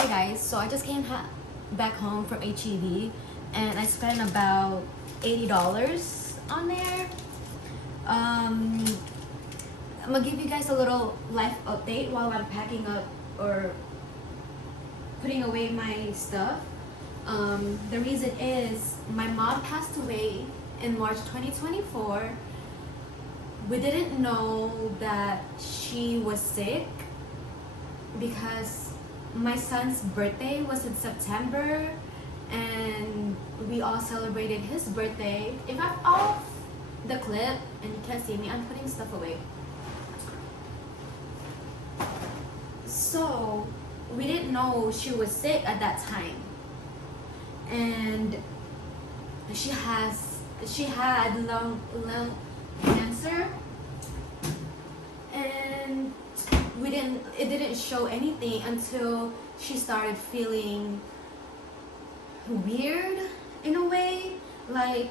Hey guys, so I just came back home from HEB and I spent about $80 on there. Um, I'm gonna give you guys a little life update while I'm packing up or putting away my stuff. The reason is my mom passed away in March 2024. We didn't know that she was sick because my son's birthday was in September and we all celebrated his birthday. If I'm off the clip and you can't see me, I'm putting stuff away. So we didn't know she was sick at that time, and she had lung cancer, and it didn't show anything until she started feeling weird in a way. Like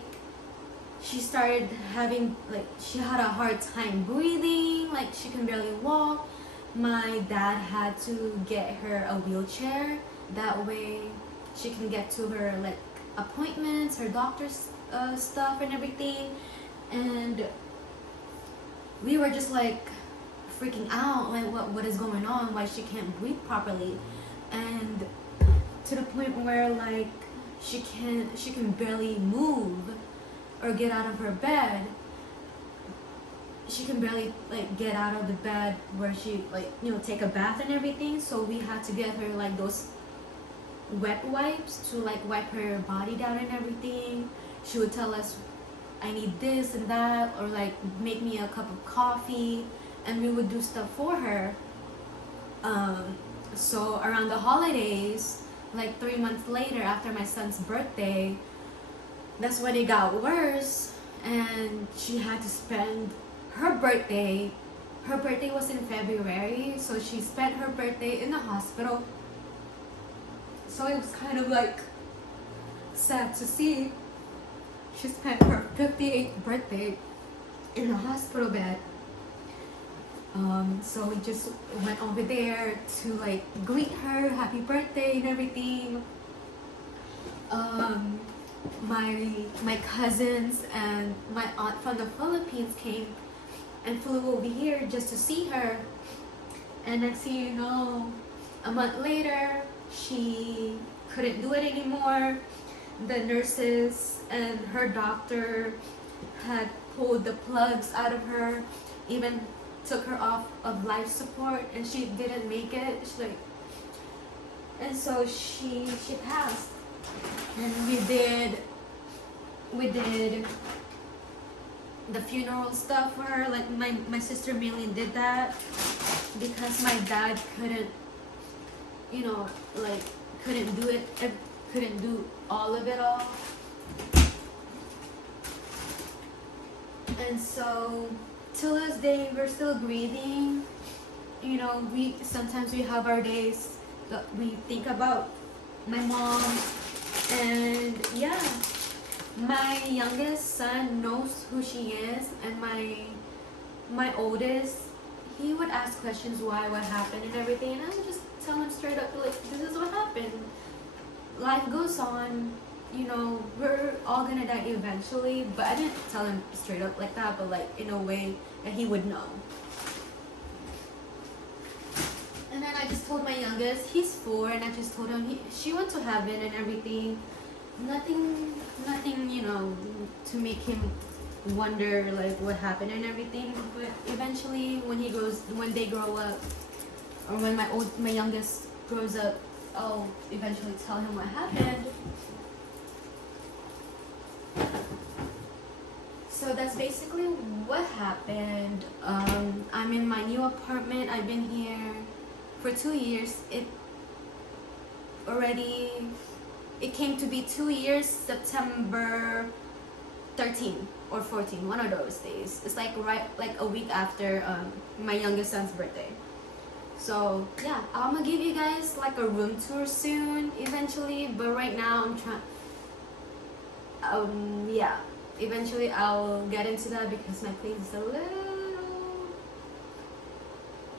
she started having, like, she had a hard time breathing, like she can barely walk. My dad had to get her a wheelchair, that way she can get to her like appointments, her doctor's stuff and everything. And we were just like freaking out, like what is going on, why she can't breathe properly. And to the point where like she can barely move or get out of her bed. She can barely like get out of the bed where she, like, you know, take a bath and everything. So we had to get her like those wet wipes to like wipe her body down and everything. She would tell us, I need this and that, or like make me a cup of coffee, and we would do stuff for her. So around the holidays, like 3 months later after my son's birthday, that's when it got worse, and she had to spend her birthday was in February, so she spent her birthday in the hospital. So it was kind of like sad to see. She spent her 58th birthday in the hospital bed. So we just went over there to like greet her, happy birthday and everything. My cousins and my aunt from the Philippines came and flew over here just to see her. And next thing you know, a month later, she couldn't do it anymore. The nurses and her doctor had pulled the plugs out of her, even took her off of life support, and she didn't make it. And so she passed. And we did the funeral stuff for her. Like my sister mainly did that because my dad couldn't, you know, like couldn't do all of it all. And so till this day we're still grieving. You know, sometimes we have our days that we think about my mom. And yeah, my youngest son knows who she is, and my oldest, he would ask questions, why, what happened and everything, and I would just tell him straight up, like, this is what happened. Life goes on, you know, we're all gonna die eventually. But I didn't tell him straight up like that, but like in a way that he would know. And then I just told my youngest, he's 4, and I just told him she went to heaven and everything. Nothing, you know, to make him wonder like what happened and everything. But eventually, when they grow up, or when my youngest grows up, I'll eventually tell him what happened. So that's basically what happened. I'm in my new apartment. I've been here for 2 years. It came to be 2 years, September 13 or 14, one of those days. It's like a week after my youngest son's birthday. So yeah, I'm gonna give you guys like a room tour soon eventually, but right now I'm trying, yeah, eventually I'll get into that because my place is a little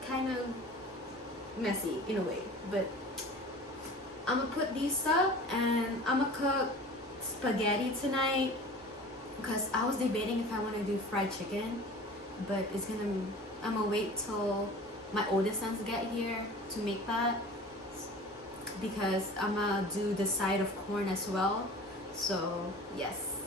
kind of messy in a way. But I'm gonna put these up and I'm gonna cook spaghetti tonight because I was debating if I want to do fried chicken, but I'm gonna wait till my oldest sons get here to make that, because I'm gonna do the side of corn as well. So yes.